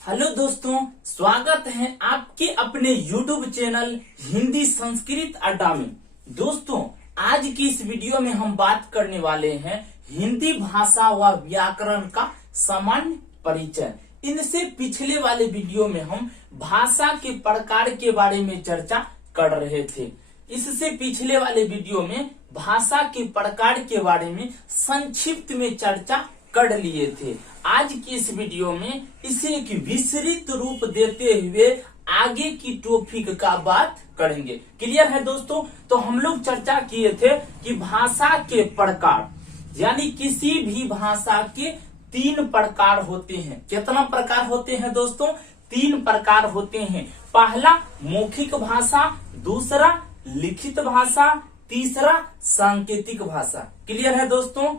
Hello दोस्तों, स्वागत है आपके अपने YouTube चैनल हिंदी संस्कृत अड्डा में। दोस्तों, आज की इस वीडियो में हम बात करने वाले हैं हिंदी भाषा व व्याकरण का सामान्य परिचय। इनसे पिछले वाले वीडियो में हम भाषा के प्रकार के बारे में चर्चा कर रहे थे। इससे पिछले वाले वीडियो में भाषा के प्रकार के बारे में संक्षिप्त में चर्चा कर लिए थे। आज की इस वीडियो में इसे एक विस्तृत रूप देते हुए आगे की टॉपिक का बात करेंगे। क्लियर है दोस्तों? तो हम लोग चर्चा किए थे कि भाषा के प्रकार, यानी किसी भी भाषा के 3 प्रकार होते हैं। कितना प्रकार होते हैं दोस्तों? 3 प्रकार होते हैं। पहला मौखिक भाषा, दूसरा लिखित भाषा, तीसरा सांकेतिक भाषा। क्लियर है दोस्तों?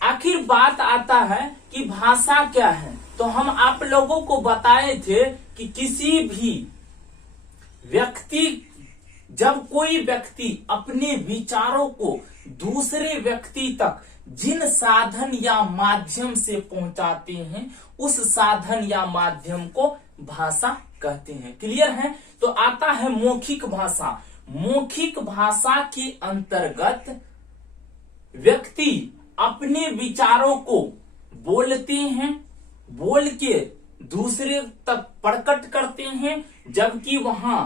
आखिर बात आता है कि भाषा क्या है। तो हम आप लोगों को बताए थे कि किसी भी व्यक्ति, जब कोई व्यक्ति अपने विचारों को दूसरे व्यक्ति तक जिन साधन या माध्यम से पहुंचाते हैं, उस साधन या माध्यम को भाषा कहते हैं। क्लियर है? तो आता है मौखिक भाषा। मौखिक भाषा के अंतर्गत व्यक्ति अपने विचारों को बोलते हैं, बोल के दूसरे तक प्रकट करते हैं, जबकि वहां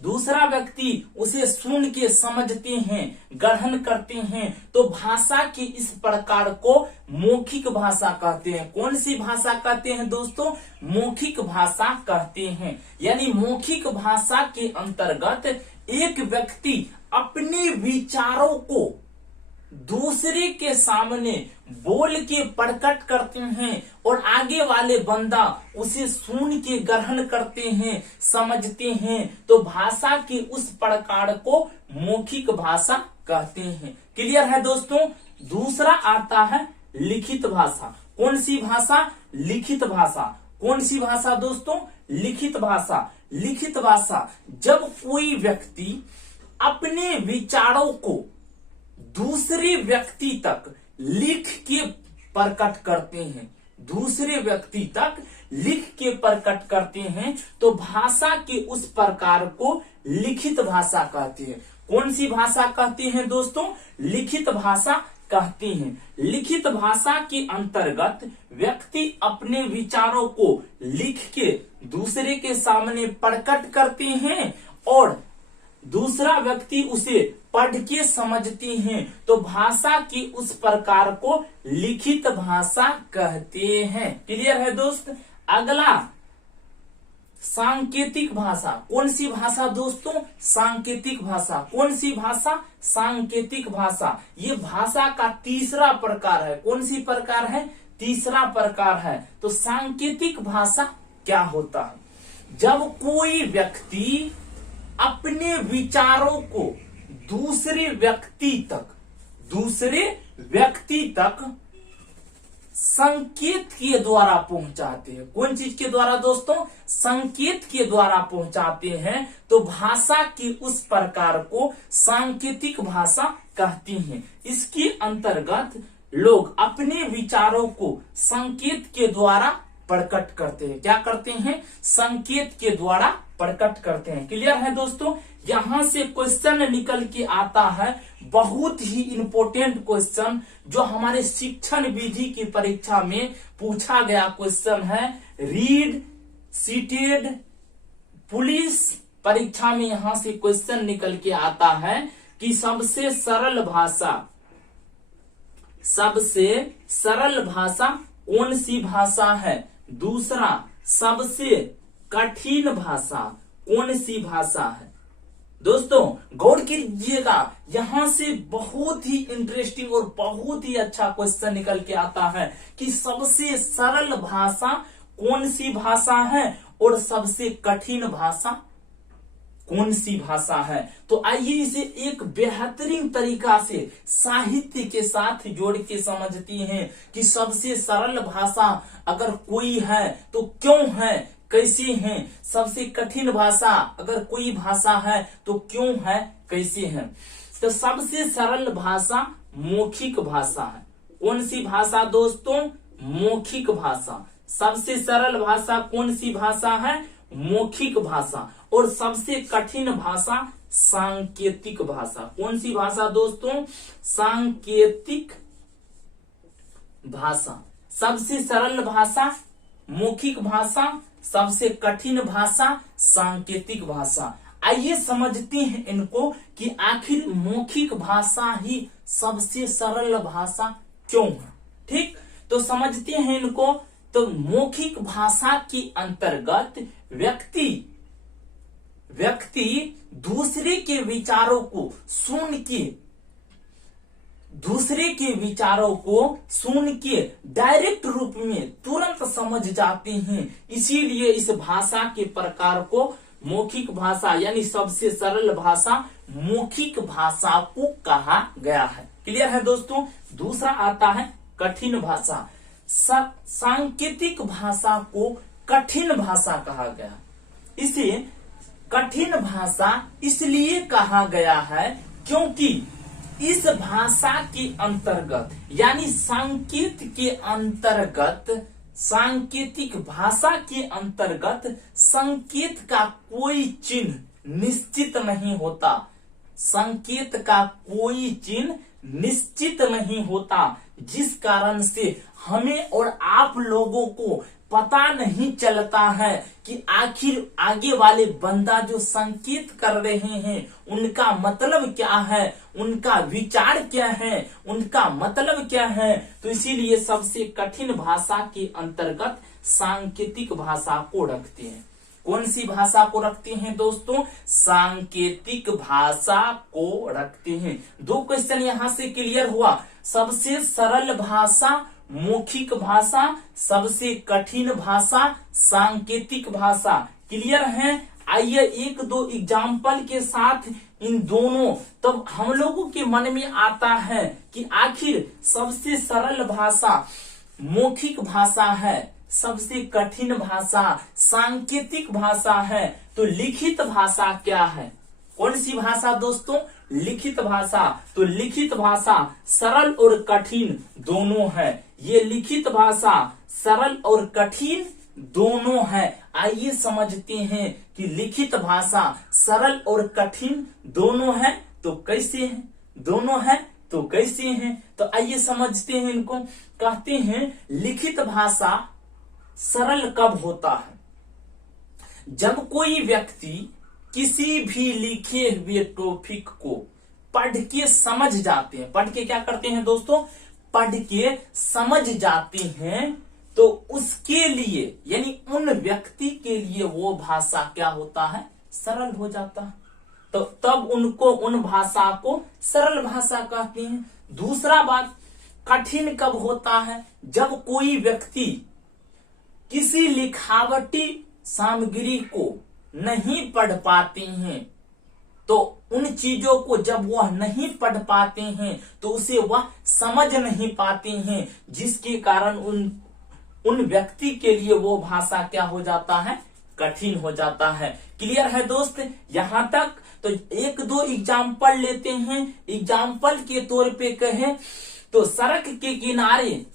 दूसरा व्यक्ति उसे सुन के समझते हैं, ग्रहण करते हैं। तो भाषा के इस प्रकार को मौखिक भाषा कहते हैं। कौन सी भाषा कहते हैं दोस्तों? मौखिक भाषा कहते हैं। यानी मौखिक भाषा के अंतर्गत एक व्यक्ति अपने विचारों को दूसरे के सामने बोल के प्रकट करते हैं और आगे वाले बंदा उसे सुन के ग्रहण करते हैं, समझते हैं। तो भाषा के उस प्रकार को मौखिक भाषा कहते हैं। क्लियर है दोस्तों? दूसरा आता है लिखित भाषा। कौन सी भाषा? लिखित भाषा। कौन सी भाषा दोस्तों? लिखित भाषा। लिखित भाषा जब कोई व्यक्ति अपने विचारों को दूसरे व्यक्ति तक लिख के प्रकट करते हैं, दूसरे व्यक्ति तक लिख के प्रकट करते हैं, तो भाषा के उस प्रकार को लिखित भाषा कहते हैं। कौन सी भाषा कहते हैं दोस्तों? लिखित भाषा कहते हैं। लिखित भाषा के अंतर्गत व्यक्ति अपने विचारों को लिख के दूसरे के सामने प्रकट करते हैं और दूसरा व्यक्ति उसे पढ़ के समझते हैं। तो भाषा की उस प्रकार को लिखित भाषा कहते हैं। क्लियर है दोस्त? अगला सांकेतिक भाषा। कौन सी भाषा दोस्तों? सांकेतिक भाषा। कौन सी भाषा? सांकेतिक भाषा। ये भाषा का तीसरा प्रकार है। कौन सी प्रकार है? तीसरा प्रकार है। तो सांकेतिक भाषा क्या होता है? जब कोई व्यक्ति अपने विचारों को दूसरे व्यक्ति तक संकेत के द्वारा पहुंचाते हैं। कौन चीज के द्वारा दोस्तों? संकेत के द्वारा पहुंचाते हैं। तो भाषा के उस प्रकार को सांकेतिक भाषा कहती हैं। इसके अंतर्गत लोग अपने विचारों को संकेत के द्वारा प्रकट करते हैं। क्या करते हैं? संकेत के द्वारा प्रकट करते हैं। क्लियर है दोस्तों? यहां से क्वेश्चन निकल के आता है, बहुत ही इंपॉर्टेंट क्वेश्चन जो हमारे शिक्षण विधि की परीक्षा में पूछा गया क्वेश्चन है। रीड सीटेड पुलिस परीक्षा में यहां से क्वेश्चन निकल के आता है कि सबसे सरल भाषा कौन सी भाषा है? दूसरा, सबसे कठिन भाषा कौन सी भाषा है? दोस्तों गौर कीजिएगा, यहां से बहुत ही इंटरेस्टिंग और बहुत ही अच्छा क्वेश्चन निकल के आता है कि सबसे सरल भाषा कौन सी भाषा है और सबसे कठिन भाषा कौन सी भाषा है। तो आइए इसे एक बेहतरीन तरीका से साहित्य के साथ जोड़ के समझते हैं कि सबसे सरल भाषा अगर कोई है तो क्यों है, कैसे हैं। सबसे कठिन भाषा अगर कोई भाषा है तो क्यों है, कैसे है। तो सबसे सरल भाषा मौखिक भाषा है। कौन सी भाषा दोस्तों? मौखिक भाषा। सबसे सरल भाषा कौन सी भाषा है? मौखिक भाषा। और सबसे कठिन भाषा सांकेतिक भाषा। कौन सी भाषा दोस्तों? सांकेतिक भाषा। सबसे सरल भाषा मौखिक भाषा, सबसे कठिन भाषा सांकेतिक भाषा। आइए समझते हैं इनको कि आखिर मौखिक भाषा ही सबसे सरल भाषा क्यों है। ठीक, तो समझते हैं इनको। तो मौखिक भाषा के अंतर्गत व्यक्ति दूसरे के विचारों सुन के डायरेक्ट रूप में तुरंत समझ जाते हैं। इसीलिए इस भाषा के प्रकार को मौखिक भाषा यानी सबसे सरल भाषा मौखिक भाषा को कहा गया है। क्लियर है दोस्तों। दूसरा आता है कठिन भाषा। सांकेतिक भाषा को कठिन भाषा कहा गया। इसे कठिन भाषा इसलिए कहा गया है क्योंकि इस भाषा के अंतर्गत यानी सांकेतिक भाषा के अंतर्गत संकेत का कोई चिन्ह निश्चित नहीं होता। संकेत का कोई चिन्ह निश्चित नहीं होता, जिस कारण से हमें और आप लोगों को पता नहीं चलता है कि आखिर आगे वाले बंदा जो संकेत कर रहे हैं उनका मतलब क्या है, उनका विचार क्या है, उनका मतलब क्या है। तो इसीलिए सबसे कठिन भाषा के अंतर्गत सांकेतिक भाषा को रखते हैं। कौन सी भाषा को रखते हैं दोस्तों? सांकेतिक भाषा को रखते हैं। दो क्वेश्चन यहां से क्लियर हुआ। सबसे सरल भाषा मौखिक भाषा, सबसे कठिन भाषा सांकेतिक भाषा। क्लियर है। आइए एक दो एग्जाम्पल के साथ इन दोनों, तब हम लोगों के मन में आता है कि आखिर सबसे सरल भाषा मौखिक भाषा है, सबसे कठिन भाषा सांकेतिक भाषा है, तो लिखित भाषा क्या है? कौन सी भाषा दोस्तों? लिखित भाषा। तो लिखित भाषा सरल और कठिन दोनों है। ये लिखित भाषा सरल और कठिन दोनों है। आइए समझते हैं कि लिखित भाषा सरल और कठिन दोनों है तो कैसे है? दोनों है तो कैसे हैं? तो आइए समझते हैं इनको। कहते हैं लिखित भाषा सरल कब होता है? जब कोई व्यक्ति किसी भी लिखे हुए टॉपिक को पढ़ के समझ जाते हैं। पढ़ के क्या करते हैं दोस्तों? पढ़ के समझ जाते हैं, तो उसके लिए यानी उन व्यक्ति के लिए वो भाषा क्या होता है? सरल हो जाता है। तो तब उनको उन भाषा को सरल भाषा कहते हैं। दूसरा बात, कठिन कब होता है? जब कोई व्यक्ति किसी लिखावटी सामग्री को नहीं पढ़ पाते हैं, तो उन चीजों को जब वह नहीं पढ़ पाते हैं तो उसे वह समझ नहीं पाते हैं, जिसके कारण उन व्यक्ति के लिए वो भाषा क्या हो जाता है? कठिन हो जाता है। क्लियर है दोस्त यहां तक? तो एक दो एग्जाम्पल लेते हैं। एग्जाम्पल के तौर पे कहें तो सड़क के किनारे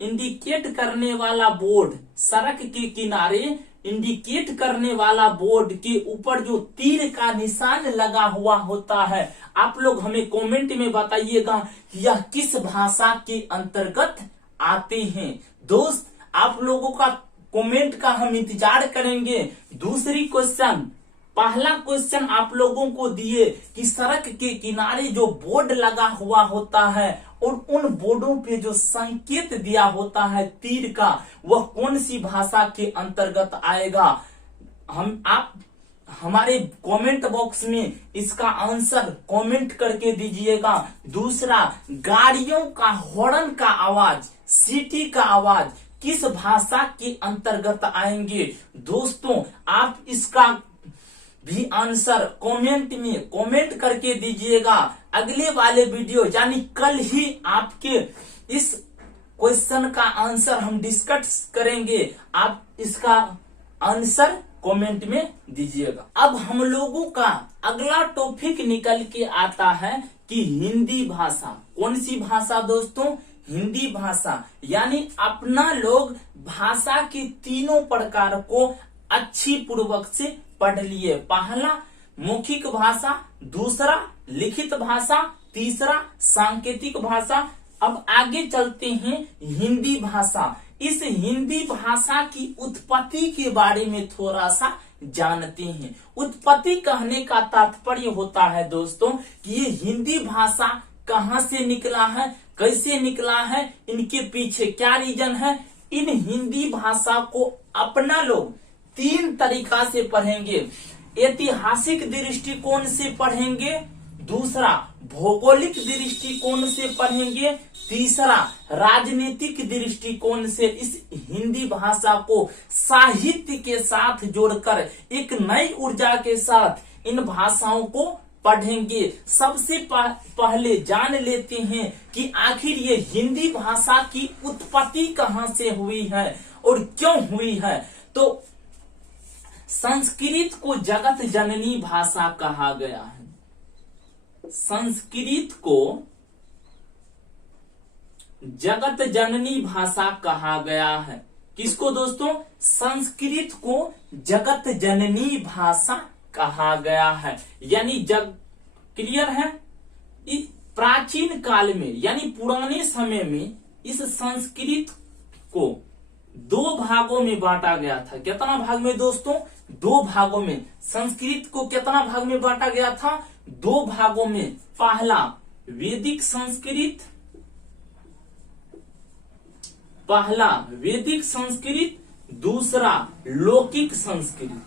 इंडिकेट करने वाला बोर्ड, सड़क के किनारे इंडिकेट करने वाला बोर्ड के ऊपर जो तीर का निशान लगा हुआ होता है, आप लोग हमें कमेंट में बताइएगा यह किस भाषा के अंतर्गत आते हैं। दोस्त आप लोगों का कमेंट का हम इंतजार करेंगे। दूसरी क्वेश्चन, पहला क्वेश्चन आप लोगों को दिए कि सड़क के किनारे जो बोर्ड लगा हुआ होता है और उन बोर्डों पे जो संकेत दिया होता है तीर का, वह कौन सी भाषा के अंतर्गत आएगा? आप हमारे कमेंट बॉक्स में इसका आंसर कमेंट करके दीजिएगा। दूसरा, गाड़ियों का हॉर्न का आवाज, सीटी का आवाज किस भाषा के अंतर्गत आएंगे? दोस्तों आप इसका भी आंसर कमेंट में कमेंट करके दीजिएगा। अगले वाले वीडियो यानी कल ही आपके इस क्वेश्चन का आंसर हम डिस्कस करेंगे। आप इसका आंसर कमेंट में दीजिएगा। अब हम लोगों का अगला टॉपिक निकल के आता है कि हिंदी भाषा। कौन सी भाषा दोस्तों? हिंदी भाषा यानी अपना लोग भाषा के तीनों प्रकार को अच्छी पूर्वक से पढ़ लिए। पहला मौखिक भाषा, दूसरा लिखित भाषा, तीसरा सांकेतिक भाषा। अब आगे चलते हैं हिंदी भाषा। इस हिंदी भाषा की उत्पत्ति के बारे में थोड़ा सा जानते हैं। उत्पत्ति कहने का तात्पर्य होता है दोस्तों कि ये हिंदी भाषा कहां से निकला है, कैसे निकला है, इनके पीछे क्या रीजन है। इन हिंदी भाषा को अपना लोग तीन तरीका से पढ़ेंगे। ऐतिहासिक दृष्टिकोण से पढ़ेंगे, दूसरा भौगोलिक दृष्टिकोण से पढ़ेंगे, तीसरा राजनीतिक दृष्टिकोण से इस हिंदी भाषा को साहित्य के साथ जोड़कर एक नई ऊर्जा के साथ इन भाषाओं को पढ़ेंगे। सबसे पहले जान लेते हैं कि आखिर ये हिंदी भाषा की उत्पत्ति कहां से हुई है और क्यों हुई है। तो संस्कृत को जगत जननी भाषा कहा गया है। संस्कृत को जगत जननी भाषा कहा गया है। किसको दोस्तों? संस्कृत को जगत जननी भाषा कहा गया है। यानी क्लियर है। इस प्राचीन काल में यानी पुराने समय में इस संस्कृत को दो भागों में बांटा गया था। कितना भाग में दोस्तों? दो भागों में। संस्कृत को कितना भाग में बांटा गया था? दो भागों में। पहला वैदिक संस्कृत, पहला वैदिक संस्कृत, दूसरा लौकिक संस्कृत।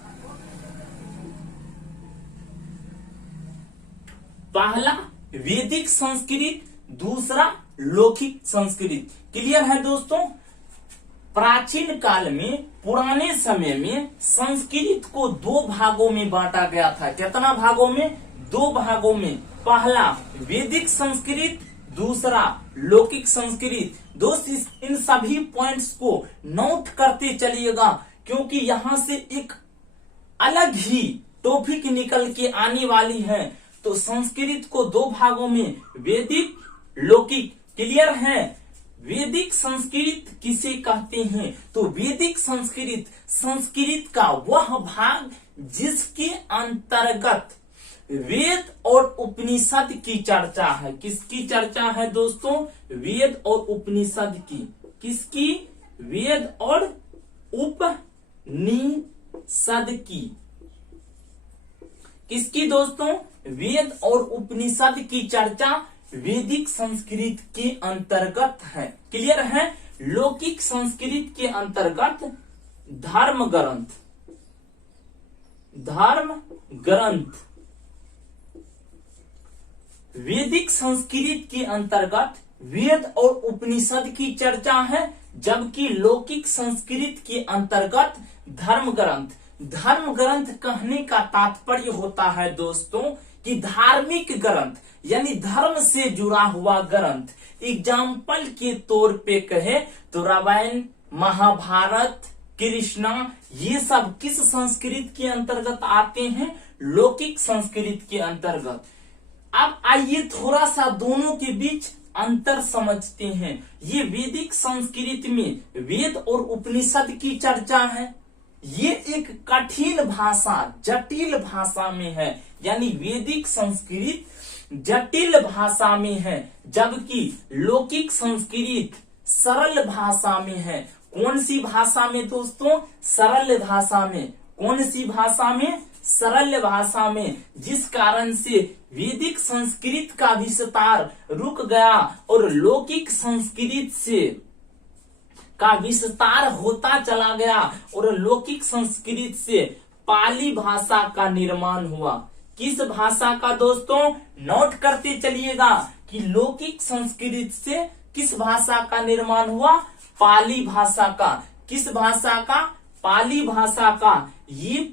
पहला वैदिक संस्कृत, दूसरा लौकिक संस्कृत। क्लियर है दोस्तों? प्राचीन काल में पुराने समय में संस्कृत को दो भागों में बांटा गया था। कितना भागों में? दो भागों में। पहला वैदिक संस्कृत, दूसरा लौकिक संस्कृत। दोस्त इन सभी पॉइंट्स को नोट करते चलिएगा क्योंकि यहां से एक अलग ही टॉपिक निकल के आने वाली है। तो संस्कृत को दो भागों में, वैदिक, लौकिक। क्लियर है? वैदिक संस्कृत किसे कहते हैं? तो वैदिक संस्कृत संस्कृत का वह भाग जिसके अंतर्गत वेद और उपनिषद की चर्चा है। किसकी चर्चा है दोस्तों? वेद और उपनिषद की। किसकी? वेद और उपनिषद की। किसकी दोस्तों? वेद और उपनिषद की चर्चा वैदिक संस्कृत के अंतर्गत है। क्लियर है? लौकिक संस्कृत के अंतर्गत धर्म ग्रंथ, धर्म ग्रंथ। वैदिक संस्कृत के अंतर्गत वेद और उपनिषद की चर्चा है, जबकि लौकिक संस्कृत के अंतर्गत धर्म ग्रंथ। धर्म ग्रंथ कहने का तात्पर्य होता है दोस्तों कि धार्मिक ग्रंथ यानी धर्म से जुड़ा हुआ ग्रंथ। एग्जाम्पल के तौर पे कहे तो रामायण, महाभारत, कृष्णा, ये सब किस संस्कृत के अंतर्गत आते हैं? लौकिक संस्कृत के अंतर्गत। अब आइए थोड़ा सा दोनों के बीच अंतर समझते हैं। ये वैदिक संस्कृत में वेद और उपनिषद की चर्चा है। ये एक कठिन भाषा, जटिल भाषा में है, यानी वैदिक संस्कृत जटिल भाषा में है, जबकि लौकिक संस्कृत सरल भाषा में है। कौन सी भाषा में दोस्तों? सरल भाषा में। कौन सी भाषा में? सरल भाषा में। जिस कारण से वैदिक संस्कृत का विस्तार रुक गया और लौकिक संस्कृत से का विस्तार होता चला गया और लौकिक संस्कृत से पाली भाषा का निर्माण हुआ। किस भाषा का दोस्तों? नोट करते चलिएगा कि लौकिक संस्कृत से किस भाषा का निर्माण हुआ? पाली भाषा का। किस भाषा का? पाली भाषा का। ये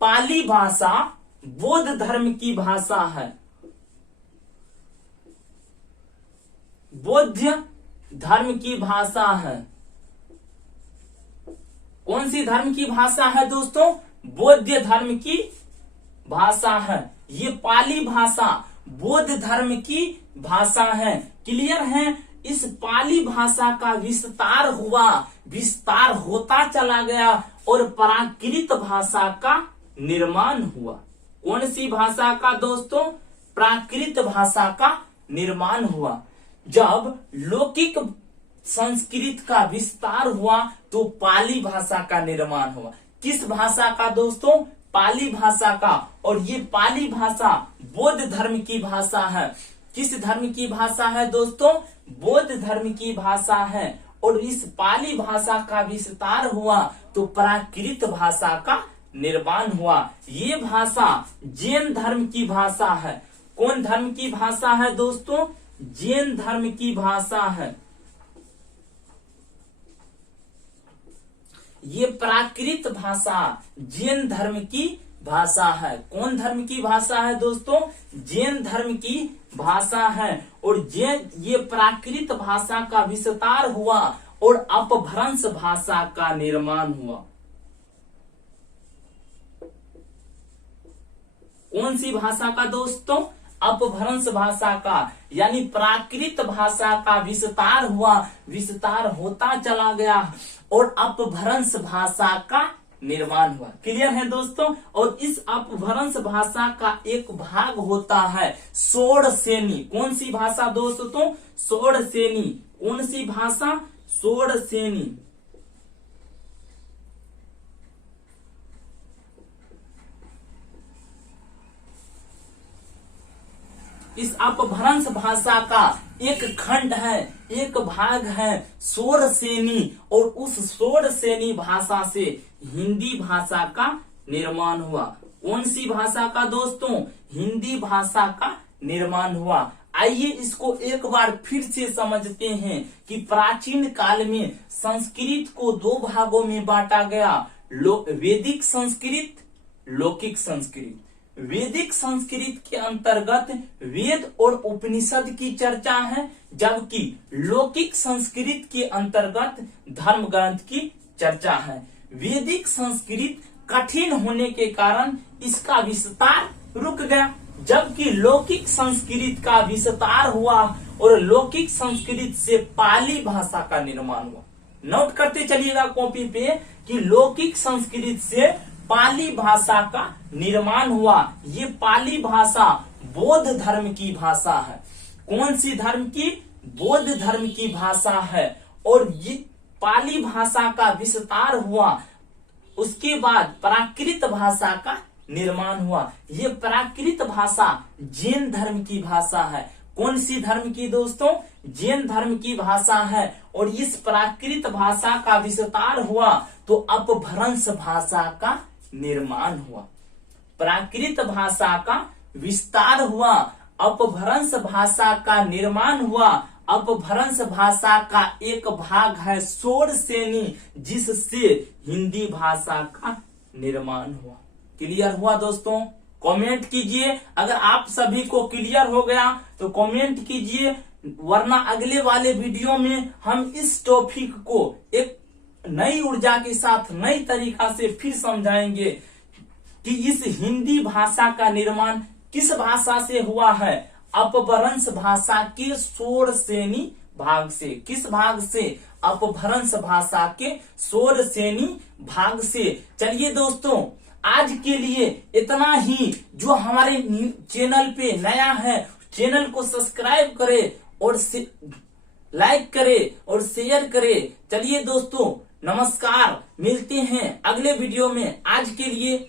पाली भाषा बौद्ध धर्म की भाषा है। बौद्ध धर्म की भाषा है। कौन सी धर्म की भाषा है दोस्तों? बौद्ध धर्म की भाषा है। ये पाली भाषा बौद्ध धर्म की भाषा है। क्लियर है? इस पाली भाषा का विस्तार होता चला गया और प्राकृत भाषा का निर्माण हुआ। कौन सी भाषा का दोस्तों? प्राकृत भाषा का निर्माण हुआ। जब लौकिक संस्कृत का विस्तार हुआ तो पाली भाषा का निर्माण हुआ। किस भाषा का दोस्तों? पाली भाषा का। और ये पाली भाषा बौद्ध धर्म की भाषा है। किस धर्म की भाषा है दोस्तों? बौद्ध धर्म की भाषा है। और इस पाली भाषा का विस्तार हुआ तो प्राकृत भाषा का निर्माण हुआ। ये भाषा जैन धर्म की भाषा है। कौन धर्म की भाषा है दोस्तों? जैन धर्म की भाषा है। ये प्राकृत भाषा जैन धर्म की भाषा है। कौन धर्म की भाषा है दोस्तों? जैन धर्म की भाषा है। और ये प्राकृत भाषा का विस्तार हुआ और अपभ्रंश भाषा का निर्माण हुआ। कौन सी भाषा का दोस्तों? अपभ्रंश भाषा का। यानी प्राकृत भाषा का विस्तार हुआ, विस्तार होता चला गया और अपभ्रंश भाषा का निर्माण हुआ। क्लियर है दोस्तों? और इस अपभ्रंश भाषा का एक भाग होता है षोडशेनी। कौन सी भाषा दोस्तों? षोडशेनी। कौन सी भाषा? षोडशेनी। इस अपभ्रंश भाषा का एक खंड है, एक भाग है षोडशेनी। और उस षोडशेनी भाषा से हिंदी भाषा का निर्माण हुआ। कौन सी भाषा का दोस्तों? हिंदी भाषा का निर्माण हुआ। आइए इसको एक बार फिर से समझते हैं कि प्राचीन काल में संस्कृत को दो भागों में बांटा गया, वैदिक संस्कृत, लौकिक संस्कृत। वैदिक संस्कृत के अंतर्गत वेद और उपनिषद की चर्चा है, जबकि लौकिक संस्कृत के अंतर्गत धर्म ग्रंथ की चर्चा है। वैदिक संस्कृत कठिन होने के कारण इसका विस्तार रुक गया, जबकि लौकिक संस्कृत का विस्तार हुआ और लौकिक संस्कृत से पाली भाषा का निर्माण हुआ। नोट करते चलिएगा कॉपी पे कि लौकिक संस्कृत से पाली भाषा का निर्माण हुआ। ये पाली भाषा बौद्ध धर्म की भाषा है। कौन सी धर्म की? बौद्ध धर्म की भाषा है। और ये पाली भाषा का विस्तार हुआ, उसके बाद प्राकृत भाषा का निर्माण हुआ। ये प्राकृत भाषा जैन धर्म की भाषा है। कौन सी धर्म की दोस्तों? जैन धर्म की भाषा है। और इस प्राकृत भाषा का विस्तार हुआ तो अपभ्रंश भाषा का निर्माण हुआ। प्राकृत भाषा का विस्तार हुआ, अपभ्रंश भाषा का निर्माण हुआ। अपभ्रंश भाषा का एक भाग है षोडशेनी, जिससे हिंदी भाषा का निर्माण हुआ। क्लियर हुआ दोस्तों? कमेंट कीजिए। अगर आप सभी को क्लियर हो गया तो कमेंट कीजिए, वरना अगले वाले वीडियो में हम इस टॉपिक को एक नई ऊर्जा के साथ नई तरीका से फिर समझाएंगे कि इस हिंदी भाषा का निर्माण किस भाषा से हुआ है? अपभ्रंश भाषा के षोडशेनी भाग से। किस भाग से? अपभ्रंश भाषा के षोडशेनी भाग से। चलिए दोस्तों, आज के लिए इतना ही। जो हमारे चैनल पे नया है, चैनल को सब्सक्राइब करे और लाइक करे और शेयर करे। चलिए दोस्तों, नमस्कार, मिलते हैं अगले वीडियो में। आज के लिए